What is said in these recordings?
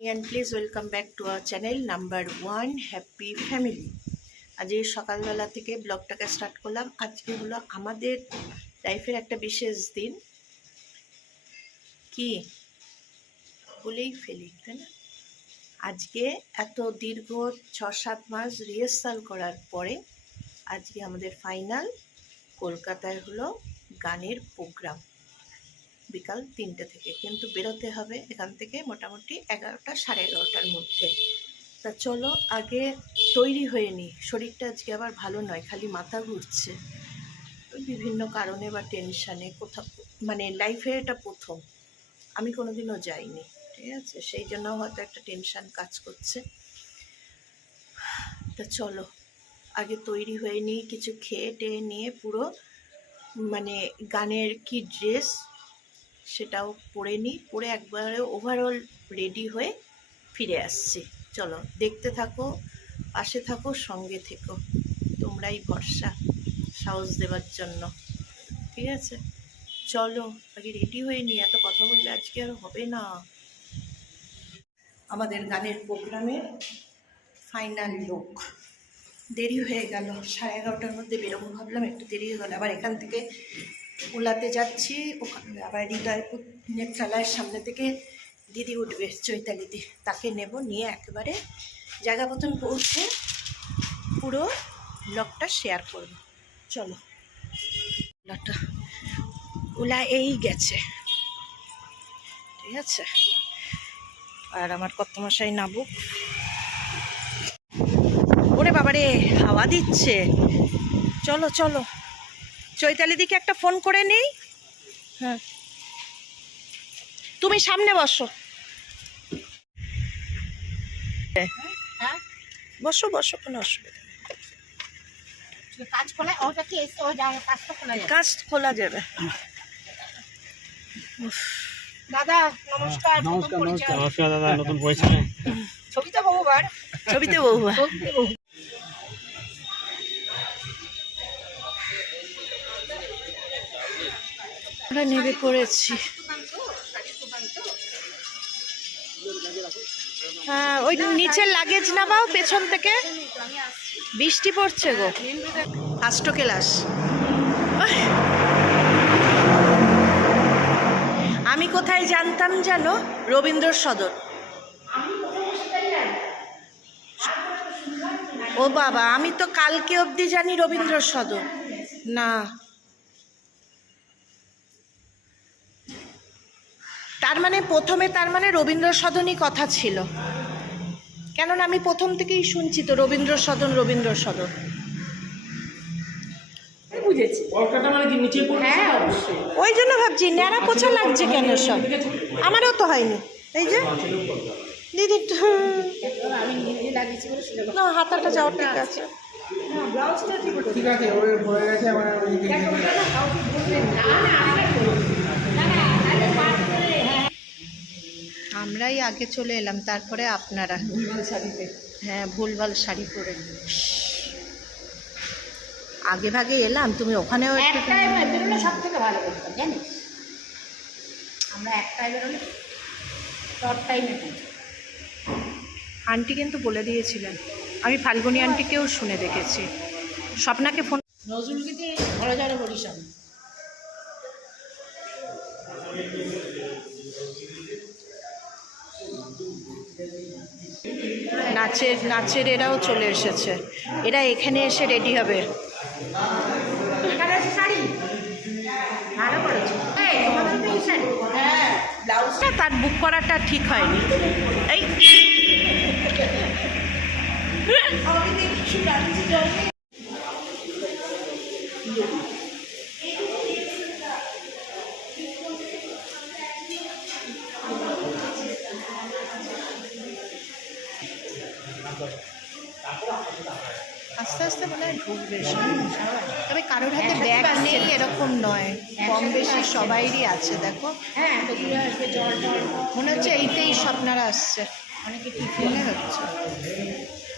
And please welcome back to our channel number 1 happy family. আজ এই সকালবেলা থেকে ব্লগটাকে স্টার্ট করলাম। আজকে হলো আমাদের লাইফের একটা বিশেষ দিন, কি বলেই ফেলি, তাই না? আজকে এত দীর্ঘ 6-7 মাস রিহার্সাল করার পরে আজকে আমাদের ফাইনাল কলকাতায় হলো গানের প্রোগ্রাম বিকাল 3টে থেকে, কিন্তু বেরোতে হবে এখান থেকে মোটামুটি 11টা সাড়ে 11টার মধ্যে। তা চলো আগে তৈরি হয়ে নিই। শরীরটা আজকে আবার ভালো নয়, খালি মাথা ঘুরছে বিভিন্ন কারণে বা টেনশানে। কোথাও মানে লাইফে এটা প্রথম, আমি কোনোদিনও যাইনি, ঠিক আছে? সেই জন্য হয়তো একটা টেনশান কাজ করছে। তা চলো আগে তৈরি হয়ে নিই, কিছু খেয়ে টেয়ে নিয়ে পুরো মানে গানের কি ড্রেস সেটাও পরে নিই, পরে একবারে ওভারঅল রেডি হয়ে ফিরে আসছি। চলো দেখতে থাকো, পাশে থাকো, সঙ্গে থেকো, তোমরাই ভরসা সাহস দেওয়ার জন্য, ঠিক আছে? চলো আগে রেডি হয়ে নিই, এত কথা বললে আজকে আর হবে না। আমাদের গানের প্রোগ্রামের ফাইনাল লুক। দেরি হয়ে গেল, 11:30টার মধ্যে বেরোবো ভাবলাম, একটু দেরি হয়ে গেল। আবার এখান থেকে ওলাতে যাচ্ছি, ওখানে আবার হৃদয়পুর নেত্রালয়ের সামনে থেকে দিদি উঠবে, চৈতালি দি, তাকে নেব, নিয়ে একেবারে জায়গা মতন পৌঁছে পুরো ব্লগটা শেয়ার করব। চলো ব্লগটা ওলা এই গেছে, ঠিক আছে? আর আমার কর্তামশাই নাবুক। ওরে বাবারে হাওয়া দিচ্ছে। চলো চলো চৈতালি দিকে একটা ফোন করে নেই। হ্যাঁ তুমি সামনে বসো, বসো বসো, কোনো অসুবিধা নেই। কাজ খোলা যাবে। দাদা নমস্কার। নমস্কার নমস্কার নমস্কার দাদা, নতুন পরিচয়। ছবিতে বহুবার, ছবিতে বহুবার। আমরা নেমে পড়েছি। হ্যাঁ ওই নিচের লাগেজ নামাও পেছন থেকে, বৃষ্টি পড়ছে গো। First class. আমি কোথায় জানতাম জানো? রবীন্দ্র সদন। ও বাবা, আমি তো কালকে অবধি জানি রবীন্দ্র সদন। না, তার মানে প্রথমে রবীন্দ্র সদনই কথা ছিল, কেননা আমি প্রথম থেকেই শুনছি তো রবীন্দ্র সদন রবীন্দ্র সদন। বুঝেছি। হ্যাঁ ওই জন্য ভাবছি ন্যাড়া পোছা লাগছে কেন সব। আমারও তো হয়নি, এই যে দিদি আমি নিজে লাগিয়েছি বলে সেটা না, হাতাটা যাওয়ার ঠিক আছে। ব্লাউজটা ঠিক আছে, ওর হয়ে গেছে আমার। আমরাই আগে চলে এলাম, তারপরে আপনারা। ভুলভাল শাড়িতে, হ্যাঁ ভুলভাল শাড়ি পরে আগে ভাগে এলাম। তুমি ওখানেও একটাই বেরোলে সব থেকে ভালো করতাম, জানিস? আমরা একটাই বেরোলে শর্ট টাইমে। আন্টি কিন্তু বলে দিয়েছিলেন, আমি ফাল্গুনি আন্টিকেও শুনে দেখেছি। স্বপ্নাকে ফোন, নজরুলগীতি ঘরে যারা বলিস আমি। নাচের এরাও চলে এসেছে। এরা এখানে এসে রেডি হবে। এখানে আছে শাড়ি ভালো করেছো। হ্যাঁ ব্লাউজটা তার বুক করাটা ঠিক হয়নি। এই আস্তে আস্তে মনে হয় ঢুকবে সব। তবে কারোর হাতে ব্যাগ নেই এরকম নয়, কম বেশি সবাইরই আছে। দেখো হ্যাঁ তো দূরে আসবে, জল টল মনে হচ্ছে এইটাই স্বপ্নারা আসছে, অনেকে মনে হচ্ছে।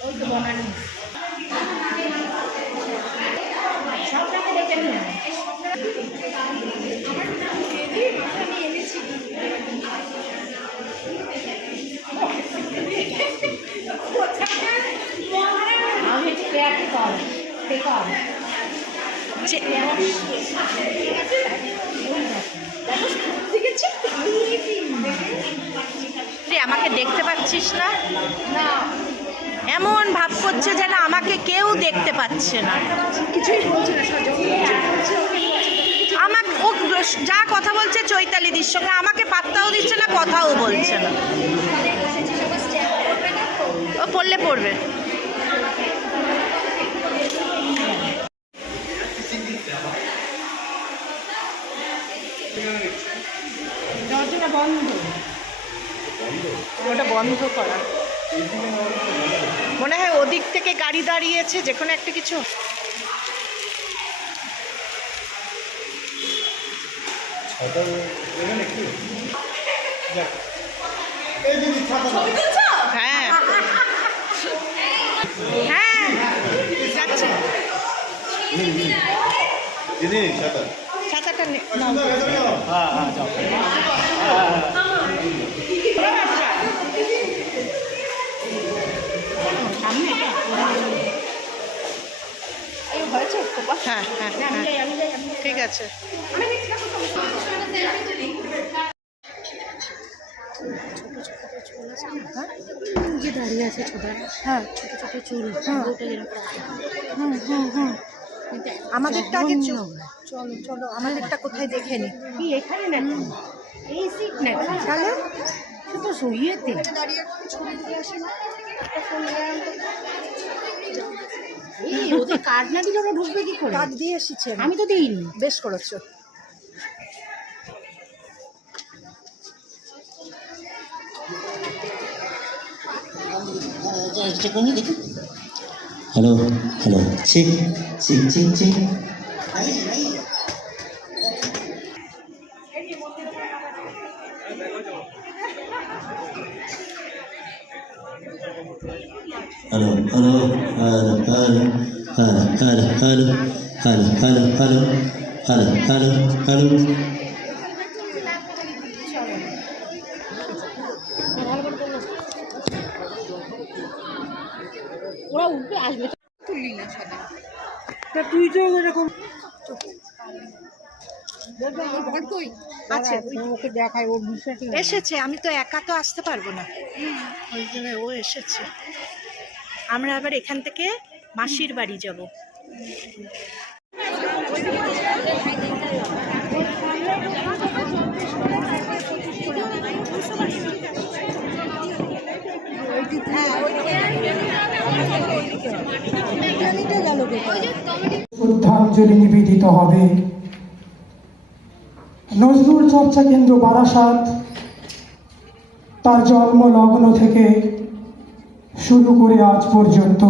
ওই তো বনানি সবটাকে দেখে নিয়ে এনেছি। আমাকে দেখতে পাচ্ছিস না? এমন ভাব করছে যেন আমাকে কেউ দেখতে পাচ্ছে না, কিছুই বলছে না। আমাকে ও যা কথা বলছে চৈতালিদির সঙ্গে, আমাকে পাত্তাও দিচ্ছে না, কথাও বলছে না। ও পড়লে পড়বে। দরজাটা বন্ধ, ওটা বন্ধ করা। মনে হয় ওদিক থেকে গাড়ি দাঁড়িয়েছে, যে কোনো একটা কিছু। হ্যাঁ হ্যাঁ যাচ্ছে। ছাতাটা নাও। হ্যাঁ হ্যাঁ হ্যাঁ ঠিক আছে। যে দাঁড়িয়ে আছে ছোটা, হ্যাঁ ছোট ছোট চুল, ওটা এরকম। আমাদেরটা আগে চলো চলো, আমাদেরটা কোথায় দেখে নি। কি এখানে না, এই সিট না, তাহলে সে তো শুয়েতে এই ওদের কার্ড না দিলে ওরা ঢুকবে কি করে? কার্ড দিয়ে এসেছে, আমি তো দিইনি। বেশ করেছো। Hello hello, check check check check. Hello hello hello hello hello hello hello hello hello hello hello hello. ওরা উঠবে আসবে, তুললি না সাদা। তুই তো এরকম আচ্ছা ওকে দেখায়, ওর বিষয়টি এসেছে। আমি তো একা তো আসতে পারবো না, ওই জন্য ও এসেছে। আমরা আবার এখান থেকে মাসির বাড়ি যাব। শ্রদ্ধাঞ্জলি নিবেদিত হবে। নজরুল চর্চা কেন্দ্র বারাসাত তার জন্ম লগ্ন থেকে শুরু করে আজ পর্যন্ত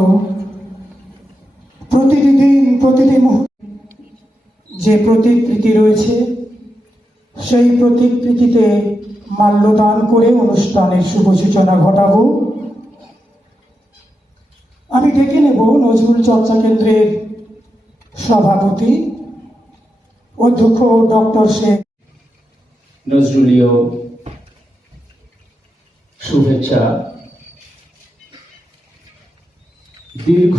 প্রতিটি মুহূর্তে যে প্রতিকৃতি রয়েছে, সেই প্রতিকৃতিতে মাল্যদান করে অনুষ্ঠানের শুভ সূচনা ঘটাবো। আমি ডেকে নেব নজরুল চর্চা কেন্দ্রের সভাপতি অধ্যক্ষ ডক্টর শেখ। নজরুলীয় শুভেচ্ছা। দীর্ঘ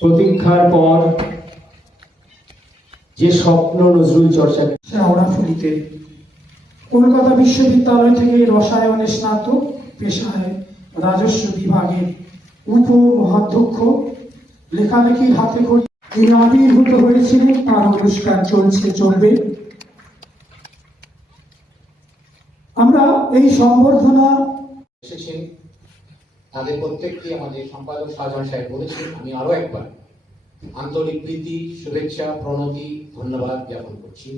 প্রতীক্ষার পর যে স্বপ্ন নজরুল চর্চা শেওড়াফুলিতে কলকাতা বিশ্ববিদ্যালয় থেকে রসায়নে স্নাতক, পেশায় রাজস্ব বিভাগের উপ মহাধ্যক্ষ, লেখালেখির হাতে খড়ি তিনি আবির্ভূত হয়েছিলেন। তার অনুষ্ঠান চলবে। আমরা এই সম্বর্ধনা এসেছেন তাদের প্রত্যেককে আমাদের সম্পাদক শাহজাহান সাহেব বলেছেন। আমি আরো একবার আন্তরিক প্রীতি, শুভেচ্ছা, প্রণতি, ধন্যবাদ জ্ঞাপন করছি।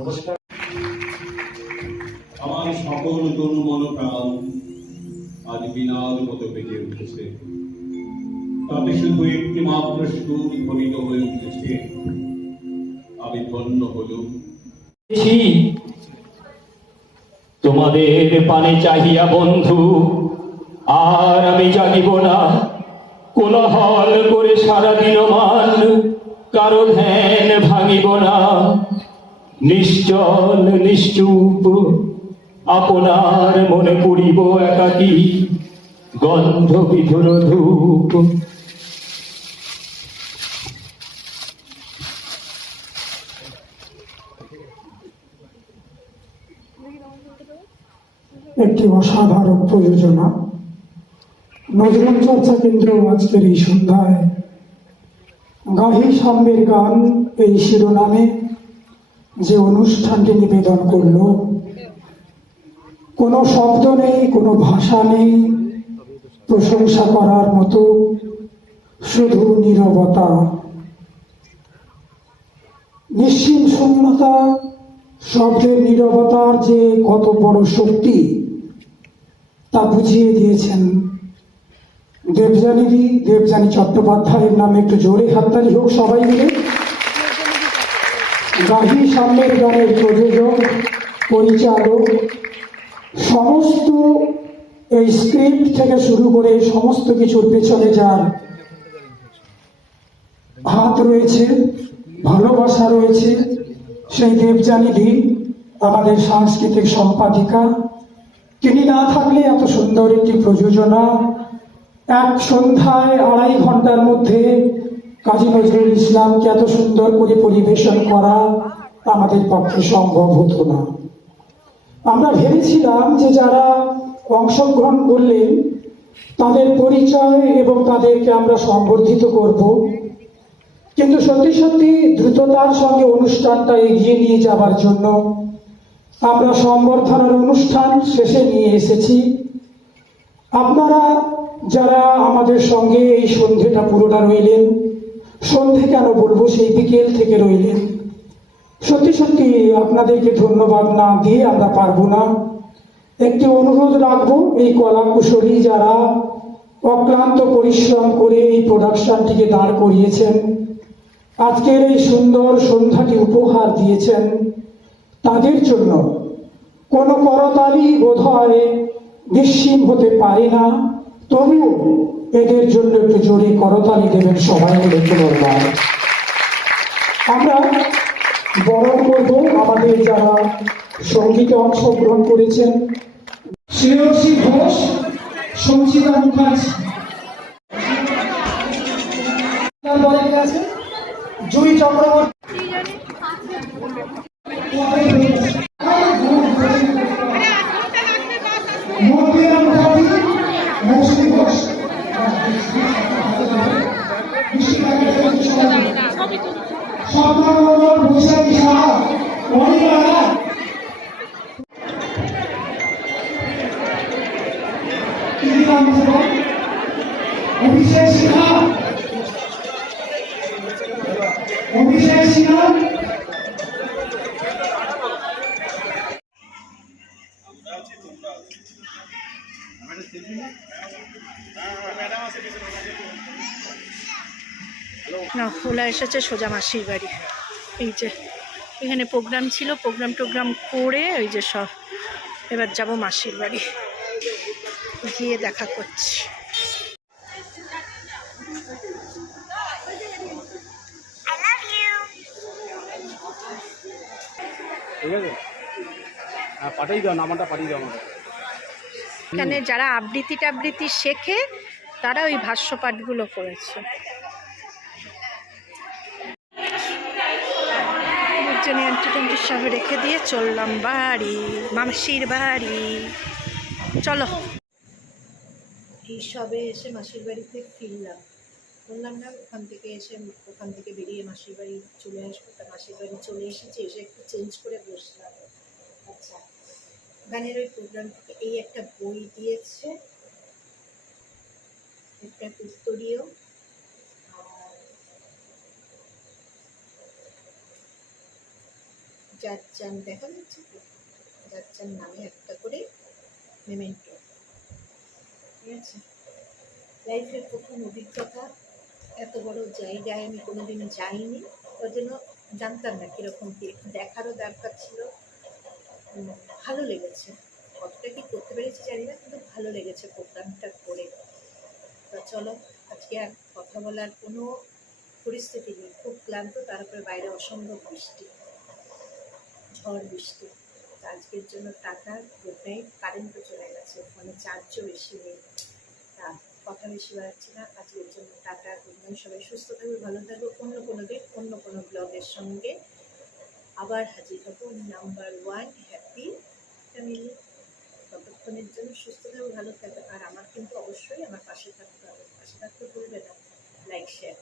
নমস্কার। আমার সকল তনু মন প্রাণ আজ বিনাদ মতো বেজে উঠেছে। তাতে শুধু একটি মাত্র সুর ধ্বনিত হয়ে উঠেছে। আমি ধন্য হলুম। তোমাদের পানে চাহিয়া বন্ধু, আর আমি জাগিব না কোলাহল করে সারাদিন মান, কারো ধ্যান ভাঙিব না। নিশ্চল নিশ্চুপ আপনার মনে পড়িব একাকী, গন্ধ বিধুর ধূপ একটি অসাধারণ প্রযোজনা। নজরুল চর্চা কেন্দ্র আজকের এই সন্ধ্যায় গাহি সাম্যের গান এই শিরোনামে যে অনুষ্ঠানটি নিবেদন করল, কোনো শব্দ নেই, কোনো ভাষা নেই প্রশংসা করার মতো, শুধু নীরবতা, নিশ্চিত শূন্যতা। শব্দের নীরবতার যে কত বড় শক্তি তা বুঝিয়ে দিয়েছেন দেবযানী চট্টোপাধ্যায়ের নামে একটু জোরে হাততালি হোক সবাই মিলে। গাহি সাম্যের গানের প্রযোজক, পরিচালক, সমস্ত এই স্ক্রিপ্ট থেকে শুরু করে সমস্ত কিছুর পেছনে যার হাত রয়েছে, ভালোবাসা রয়েছে, সেই দেবযানীদি আমাদের সাংস্কৃতিক সম্পাদিকা। তিনি না থাকলে এত সুন্দর একটি প্রযোজনা এক সন্ধ্যায় 2.5 ঘন্টার মধ্যে কাজী নজরুল ইসলামকে এত সুন্দর করে পরিবেশন করা আমাদের পক্ষে সম্ভব হতো না। আমরা ভেবেছিলাম যে যারা অংশগ্রহণ করলেন তাদের পরিচয় এবং তাদেরকে আমরা সম্বর্ধিত করব, কিন্তু সত্যি সত্যি দ্রুততার সঙ্গে অনুষ্ঠানটা এগিয়ে নিয়ে যাবার জন্য আমরা সম্বর্ধনার অনুষ্ঠান শেষে নিয়ে এসেছি। আপনারা যারা আমাদের সঙ্গে এই সন্ধ্যেটা পুরোটা রইলেন, সন্ধ্যে কেন বলবো, সেই বিকেল থেকে রইলেন, সত্যি সত্যি আপনাদেরকে ধন্যবাদ না দিয়ে আমরা পারবো না। একটি অনুরোধ রাখবো, এই কলা কুশলী যারা অক্লান্ত পরিশ্রম করে এই প্রোডাকশনটিকে দাঁড় করিয়েছেন, আজকের এই সুন্দর সন্ধ্যাটি উপহার দিয়েছেন, তাদের জন্য কোনো করতালি বোধহয় নিশ্চিত হতে পারে না, তবুও এদের জন্য একটু জোরে করতালি দেবেন সবাই মিলে পুনর্বার। আমরা বরণ করব আমাদের যারা সঙ্গীতে অংশগ্রহণ করেছেন, শ্রেয়সী ঘোষ, সঞ্চিতা মুখার্জি, তারপরে কে আছে, জুই চক্রবর্তী, মন্দিরা মুখার্জি, মৌসুমী ঘোষ, স্বপ্নমঙ্গল, বৈশাখী সাহা, অনিমা রায়, অভিষেক সিনহা, অভিষেক সিনহা, না ওলা এসেছে সোজা মাসির বাড়ি। এই যে এখানে প্রোগ্রাম ছিল, প্রোগ্রাম করে ওই যে সব এবার যাব মাসির বাড়ি, গিয়ে দেখা করছি। ঠিক আছে, পাঠিয়ে দাও, নাম্বারটা পাঠিয়ে দাও আমাকে। এখানে যারা আবৃত্তি শেখে তারা ওই ভাষ্য পাঠগুলো করেছে। আন্টি সব রেখে দিয়ে চললাম বাড়ি, মাসির বাড়ি। চলো, এই সবে এসে মাসির বাড়িতে ফিরলাম, বললাম না ওখান থেকে বেরিয়ে মাসির বাড়ি চলে আসবো, তা মাসির বাড়ি চলে এসেছি, এসে একটু চেঞ্জ করে বসলাম। আচ্ছা, গানের ওই প্রোগ্রাম থেকে এই একটা বই দিয়েছে, একটা উত্তরীয়, আর যার দেখা যাচ্ছে তো, যার নামে একটা করে মেমেন্টো। ঠিক আছে, লাইফের প্রথম অভিজ্ঞতা, এত বড় জায়গায় আমি কোনোদিন যাইনি, ওর জন্য জানতাম না কীরকম কী, একটু দেখারও দরকার ছিল। ভালো লেগেছে, কতটা কি করতে পেরেছি জানি না, কিন্তু ভালো লেগেছে প্রোগ্রামটা করে। তা চলো, আজকে আর কথা বলার কোনো পরিস্থিতি নেই, খুব ক্লান্ত, তারপরে বাইরে অসম্ভব বৃষ্টি, ঝড় বৃষ্টি। তা আজকের জন্য টাটা, গুড নাইট। কারেন্টও চলে গেছে, ফোনে চার্জও বেশি নেই, তা কথা বেশি বাড়াচ্ছি না। আজকের জন্য টাটা, গুড নাইট। সবাই সুস্থ থাকবে, ভালো থাকবে। অন্য কোনো দিন অন্য কোনো ব্লগের সঙ্গে আবার হাজির হবো। Number 1 happy family. ততক্ষণ ততক্ষণের জন্য সুস্থ থাকবে, ভালো থাকবে। আর আমার কিন্তু অবশ্যই আমার পাশে থাকতে হবে, পাশে থাকতে ভুলবে না। Like share